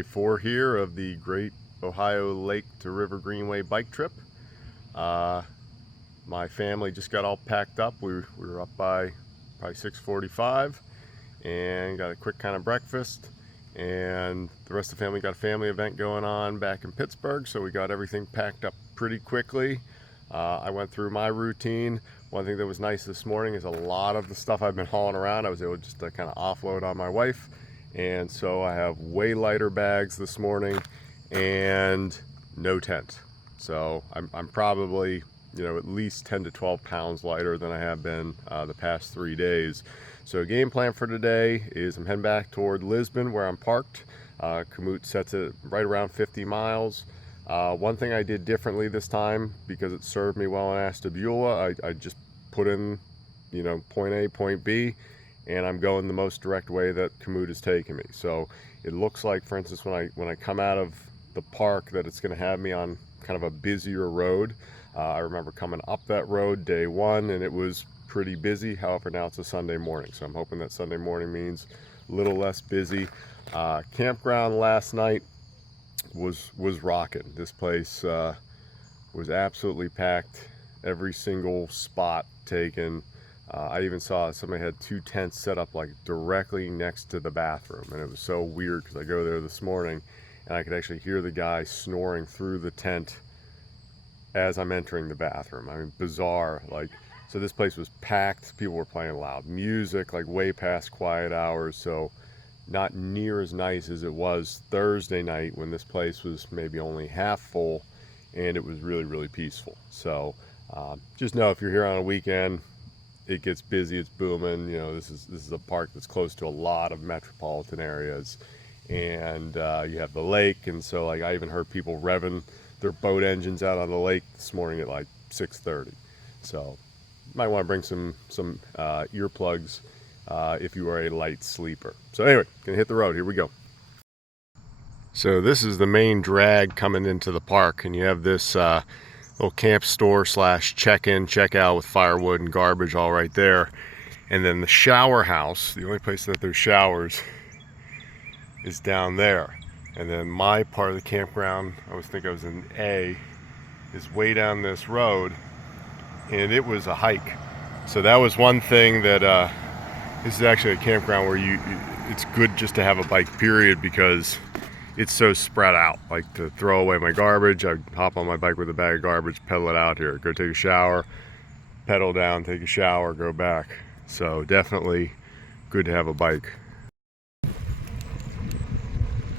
day 4 here of the Great Ohio Lake to River Greenway bike trip. My family just got all packed up. We were up by probably 6:45 and got a quick kind of breakfast, and the rest of the family got a family event going on back in Pittsburgh, so we got everything packed up pretty quickly. I went through my routine. One thing that was nice this morning is a lot of the stuff I've been hauling around, I was able just to kind of offload on my wife, and so I have way lighter bags this morning and no tent. So I'm probably, at least 10 to 12 pounds lighter than I have been the past 3 days. So game plan for today is I'm heading back toward Lisbon where I'm parked. Komoot sets it right around 50 miles. One thing I did differently this time, because it served me well in Ashtabula, I just put in, point A, point B, and I'm going the most direct way that Komoot is taking me. So it looks like, for instance, when I come out of the park, that it's going to have me on kind of a busier road. I remember coming up that road day 1 and it was pretty busy. However, now it's a Sunday morning, so I'm hoping that Sunday morning means a little less busy. Campground last night was rocking. This place was absolutely packed. Every single spot taken. I even saw somebody had 2 tents set up like directly next to the bathroom, and it was so weird because I go there this morning and I could actually hear the guy snoring through the tent as I'm entering the bathroom. I mean, bizarre. So this place was packed. People were playing loud music, like way past quiet hours. So not near as nice as it was Thursday night when this place was maybe only half full and it was really, really peaceful. So just know if you're here on a weekend, it gets busy, it's booming. This is a park that's close to a lot of metropolitan areas, and you have the lake, and so I even heard people revving their boat engines out on the lake this morning at like 6:30. So you might want to bring some earplugs if you are a light sleeper. So anyway, gonna hit the road. Here we go. So this is the main drag coming into the park, and you have this little camp store / check-in, check-out with firewood and garbage all right there. And then the shower house, the only place that there's showers, is down there. And then my part of the campground, I was in A, is way down this road, and it was a hike. So that was one thing that this is actually a campground where it's good just to have a bike, period, because it's so spread out. Like, to throw away my garbage, I hop on my bike with a bag of garbage, pedal it out here, go take a shower, pedal down, take a shower, go back. So definitely good to have a bike.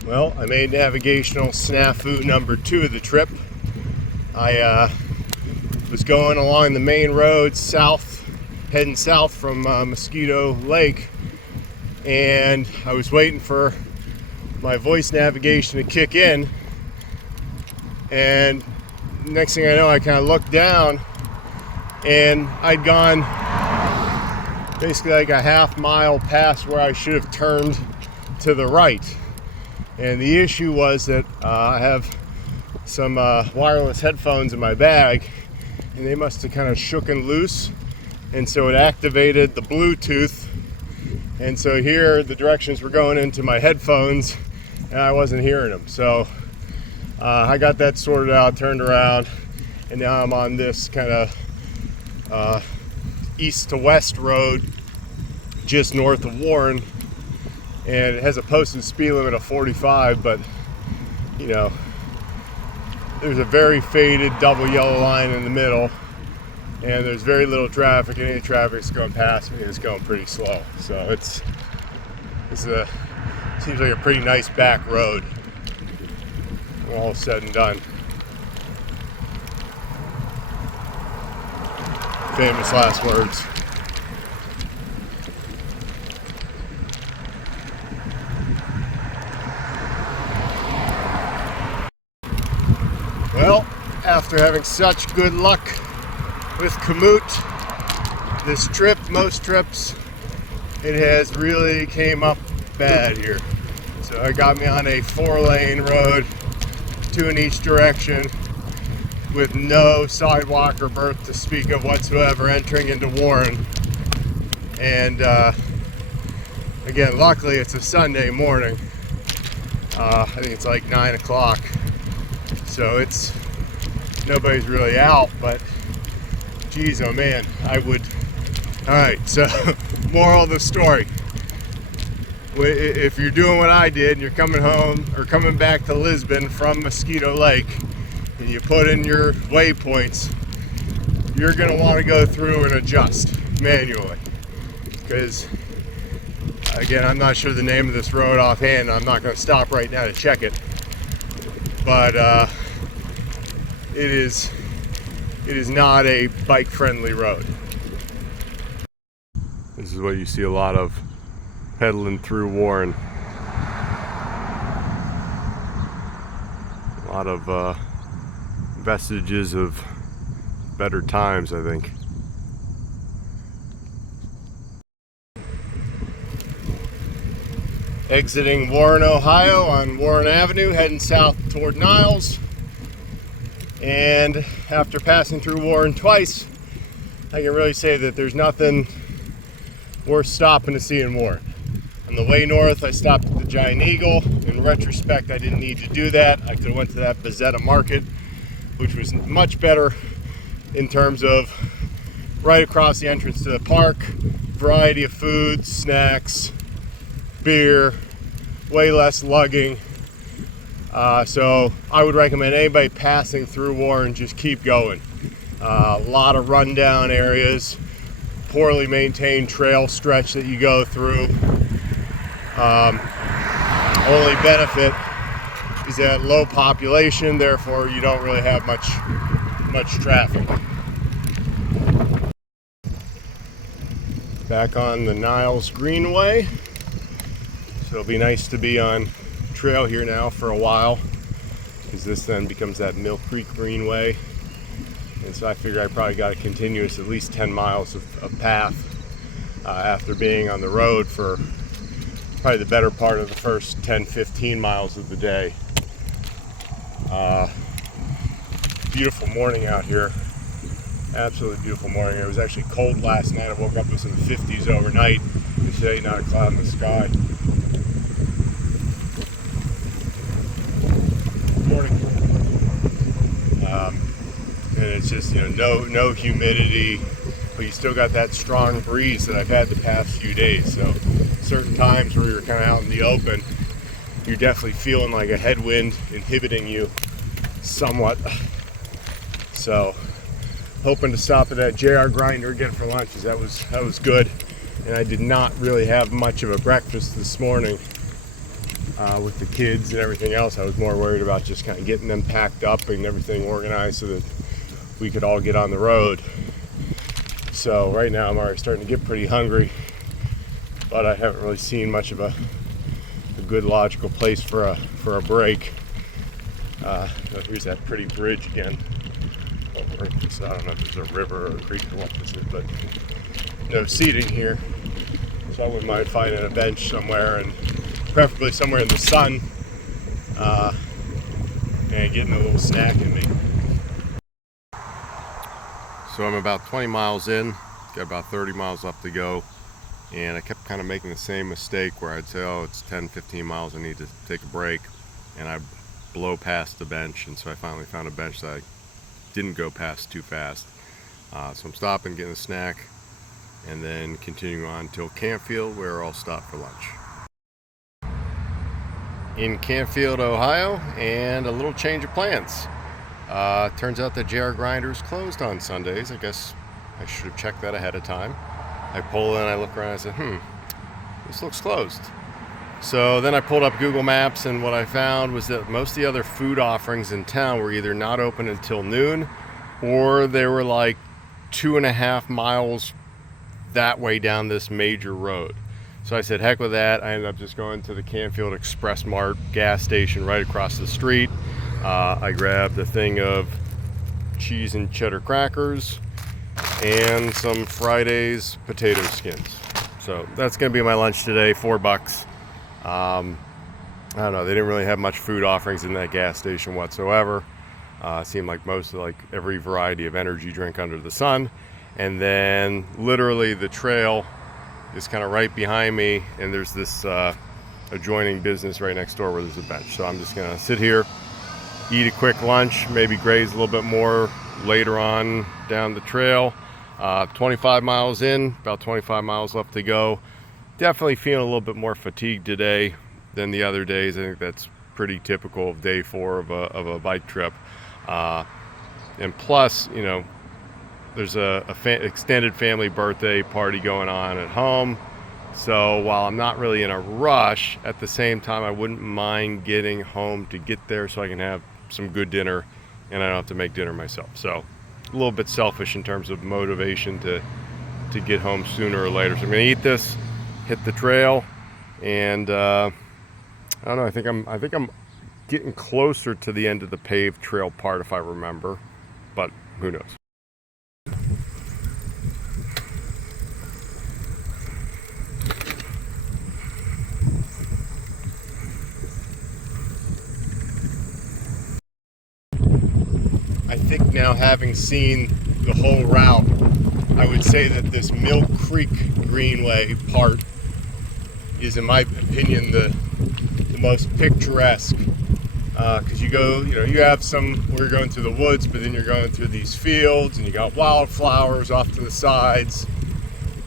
Well, I made navigational snafu number 2 of the trip. I was going along the main road heading south from Mosquito Lake, and I was waiting for my voice navigation to kick in, and next thing I know, I kind of looked down and I'd gone basically like a half mile past where I should have turned to the right. And the issue was that I have some wireless headphones in my bag, and they must have kind of shooken loose, and so it activated the Bluetooth, and so here the directions were going into my headphones and I wasn't hearing them. So I got that sorted out, turned around, and now I'm on this kind of east to west road just north of Warren, and it has a posted speed limit of 45, but there's a very faded double yellow line in the middle, and there's very little traffic, and any traffic that's going past me is going pretty slow. So it seems like a pretty nice back road when all is said and done. Famous last words. Well, after having such good luck with Komoot this trip, most trips, it has really came up bad here. So it got me on a 4-lane road, 2 in each direction, with no sidewalk or berth to speak of whatsoever entering into Warren. And again, luckily it's a Sunday morning, I think it's like 9 o'clock, so it's nobody's really out, but geez, oh man, I would. All right, so moral of the story: if you're doing what I did and you're coming home or coming back to Lisbon from Mosquito Lake and you put in your waypoints, you're going to want to go through and adjust manually, because again, I'm not sure the name of this road offhand. I'm not going to stop right now to check it, but it is not a bike friendly road. This is what you see a lot of pedaling through Warren. A lot of vestiges of better times, I think. Exiting Warren, Ohio on Warren Avenue, heading south toward Niles. And after passing through Warren twice, I can really say that there's nothing worth stopping to see in Warren. On the way north, I stopped at the Giant Eagle. In retrospect, I didn't need to do that. I could have went to that Bezzetta Market, which was much better in terms of right across the entrance to the park. Variety of foods, snacks, beer, way less lugging. So I would recommend anybody passing through Warren just keep going. A lot of rundown areas, poorly maintained trail stretch that you go through. Only benefit is that low population, therefore you don't really have much traffic. Back on the Niles Greenway. So it'll be nice to be on trail here now for a while, because this then becomes that Mill Creek Greenway. And so I figure I probably got a continuous at least 10 miles of path after being on the road for probably the better part of the first 10-15 miles of the day. Beautiful morning out here. Absolutely beautiful morning. It was actually cold last night. I woke up with some 50s overnight. And today, not a cloud in the sky. Morning. And it's just, no humidity, but you still got that strong breeze that I've had the past few days. So certain times where you're kind of out in the open, you're definitely feeling like a headwind inhibiting you somewhat. So hoping to stop at that JR Grinder again for lunch, because that was good. And I did not really have much of a breakfast this morning with the kids and everything else. I was more worried about just kind of getting them packed up and everything organized so that we could all get on the road. So right now I'm already starting to get pretty hungry, but I haven't really seen much of a good logical place for a break. Here's that pretty bridge again. So I don't know if there's a river or a creek or what this is, but no seating here. So I wouldn't mind finding a bench somewhere, and preferably somewhere in the sun, and getting a little snack in me. So I'm about 20 miles in, got about 30 miles left to go, and I kept kind of making the same mistake where I'd say, oh, it's 10-15 miles, I need to take a break, and I blow past the bench. And so I finally found a bench that I didn't go past too fast. So I'm stopping, getting a snack, and then continuing on till Campfield, where I'll stop for lunch. In Campfield, Ohio, and a little change of plans. Turns out that JR Grinder's closed on Sundays. I guess I should have checked that ahead of time. I pull in, I look around, I said, this looks closed. So then I pulled up Google Maps, and what I found was that most of the other food offerings in town were either not open until noon, or they were like 2.5 miles that way down this major road. So I said, heck with that. I ended up just going to the Campfield Express Mart gas station right across the street. I grabbed a thing of cheese and cheddar crackers and some Friday's potato skins. So that's gonna be my lunch today, $4. I don't know, they didn't really have much food offerings in that gas station whatsoever. Seemed like most of every variety of energy drink under the sun. And then literally the trail is kind of right behind me, and there's this adjoining business right next door where there's a bench. So I'm just gonna sit here, eat a quick lunch, maybe graze a little bit more later on down the trail. 25 miles in, about 25 miles left to go. Definitely feeling a little bit more fatigued today than the other days. I think that's pretty typical of day 4 of a bike trip. And plus, you know, there's a extended family birthday party going on at home. So while I'm not really in a rush, at the same time, I wouldn't mind getting home to get there so I can have some good dinner and I don't have to make dinner myself. So a little bit selfish in terms of motivation to get home sooner or later. So I'm gonna eat this, hit the trail, and I don't know, I think I'm getting closer to the end of the paved trail part if I remember, but who knows. I think now, having seen the whole route, I would say that this Mill Creek Greenway part is, in my opinion, the most picturesque. Because you have some where you're going through the woods, but then you're going through these fields and you got wildflowers off to the sides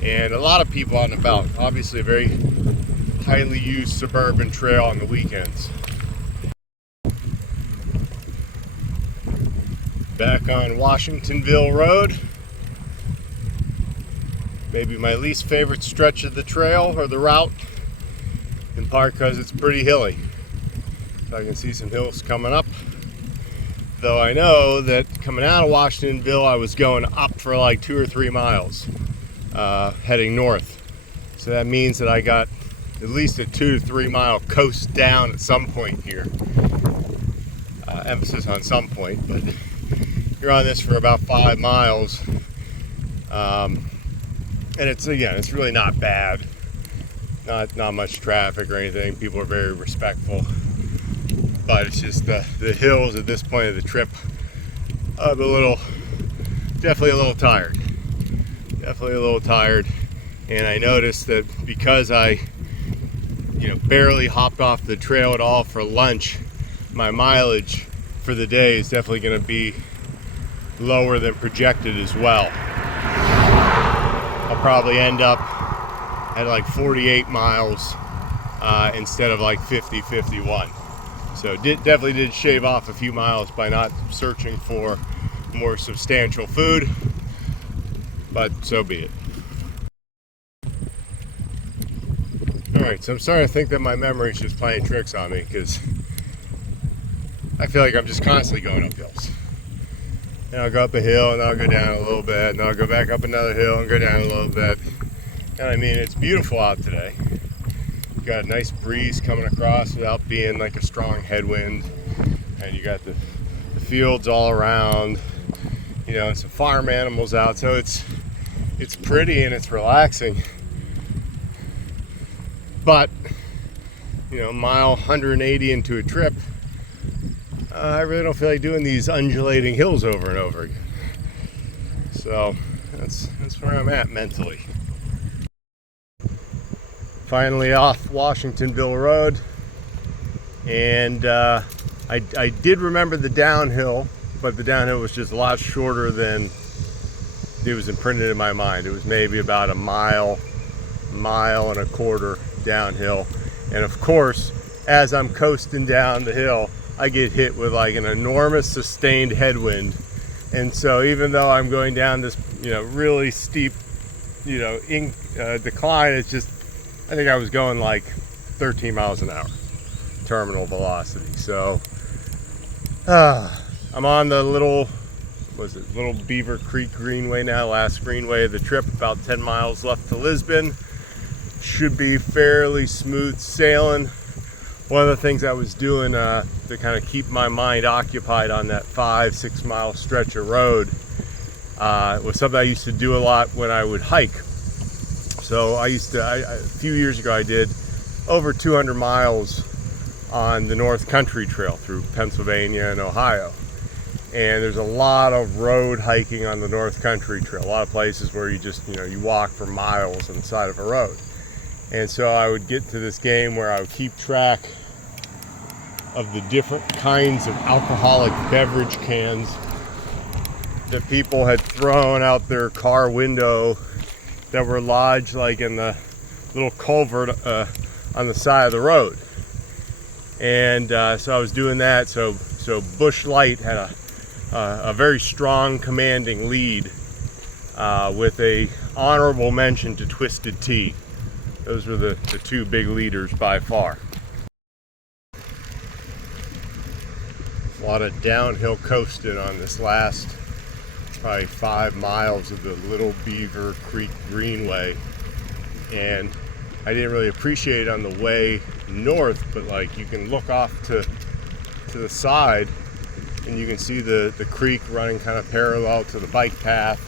and a lot of people out and about. Obviously a very highly used suburban trail on the weekends. Back on Washingtonville Road. Maybe my least favorite stretch of the trail or the route, in part because it's pretty hilly. So I can see some hills coming up. Though I know that coming out of Washingtonville, I was going up for like 2 or 3 miles, heading north. So that means that I got at least a 2 to 3 mile coast down at some point here. Emphasis on some point, but you're on this for about 5 miles. And it's really not bad. Not much traffic or anything. People are very respectful. But it's just the hills at this point of the trip. I'm definitely a little tired. Definitely a little tired. And I noticed that because I, barely hopped off the trail at all for lunch, my mileage for the day is definitely going to be lower than projected as well. I'll probably end up at like 48 miles instead of like 50, 51. So definitely did shave off a few miles by not searching for more substantial food, but so be it. Alright, so I'm starting to think that my memory is just playing tricks on me, because I feel like I'm just constantly going up hills. And I'll go up a hill and I'll go down a little bit, and I'll go back up another hill and go down a little bit. And I mean, it's beautiful out today. Got a nice breeze coming across without being like a strong headwind, and you got the fields all around, and some farm animals out, so it's pretty and it's relaxing. But mile 180 into a trip, I really don't feel like doing these undulating hills over and over again. So that's where I'm at mentally. Finally off Washingtonville Road, and I did remember the downhill, but the downhill was just a lot shorter than it was imprinted in my mind. It was maybe about a mile and a quarter downhill, and of course, as I'm coasting down the hill, I get hit with like an enormous sustained headwind, and so even though I'm going down this really steep decline, it's just, I think I was going like 13 miles an hour terminal velocity. So I'm on the Little Beaver Creek Greenway now, last Greenway of the trip, about 10 miles left to Lisbon. Should be fairly smooth sailing. One of the things I was doing to kind of keep my mind occupied on that 5-6 mile stretch of road was something I used to do a lot when I would hike. So a few years ago, I did over 200 miles on the North Country Trail through Pennsylvania and Ohio. And there's a lot of road hiking on the North Country Trail. A lot of places where you just, you walk for miles on the side of a road. And so I would get to this game where I would keep track of the different kinds of alcoholic beverage cans that people had thrown out their car window that were lodged like in the little culvert on the side of the road. And so I was doing that. So Busch Light had a very strong, commanding lead with a honorable mention to Twisted Tea. Those were the two big leaders by far. A lot of downhill coasting on this last probably 5 miles of the Little Beaver Creek Greenway, and I didn't really appreciate it on the way north, but like you can look off to the side and you can see the creek running kind of parallel to the bike path,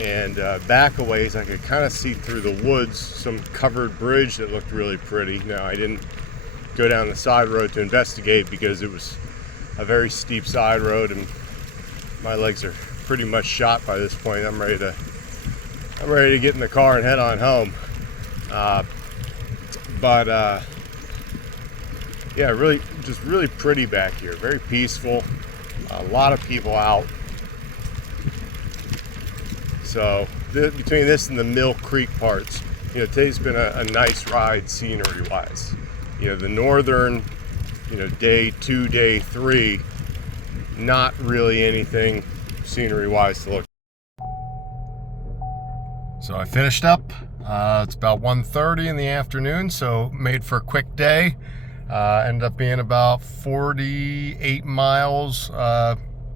and back a ways I could kind of see through the woods some covered bridge that looked really pretty. Now I didn't go down the side road to investigate because it was a very steep side road and my legs are pretty much shot by this point. I'm ready to get in the car and head on home. Yeah, really pretty back here. Very peaceful. A lot of people out. So between this and the Mill Creek parts, today's been a nice ride scenery-wise. The northern, day 2, day 3, not really anything scenery-wise to look. So I finished up. It's about 1:30 in the afternoon, so made for a quick day. Ended up being about 48 miles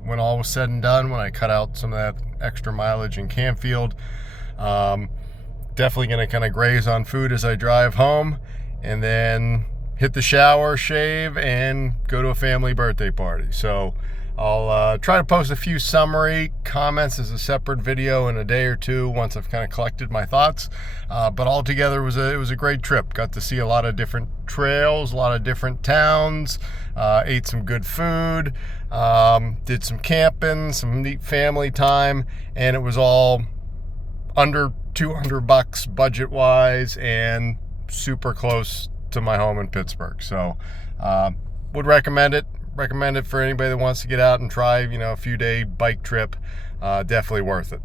when all was said and done, when I cut out some of that extra mileage in Campfield. Definitely going to kind of graze on food as I drive home, and then hit the shower, shave, and go to a family birthday party. So I'll try to post a few summary comments as a separate video in a day or two once I've kind of collected my thoughts. But altogether, it was a great trip. Got to see a lot of different trails, a lot of different towns, ate some good food, did some camping, some neat family time, and it was all under $200 budget-wise and super close to my home in Pittsburgh. So would recommend it. Recommend it for anybody that wants to get out and try, a few day bike trip. Definitely worth it.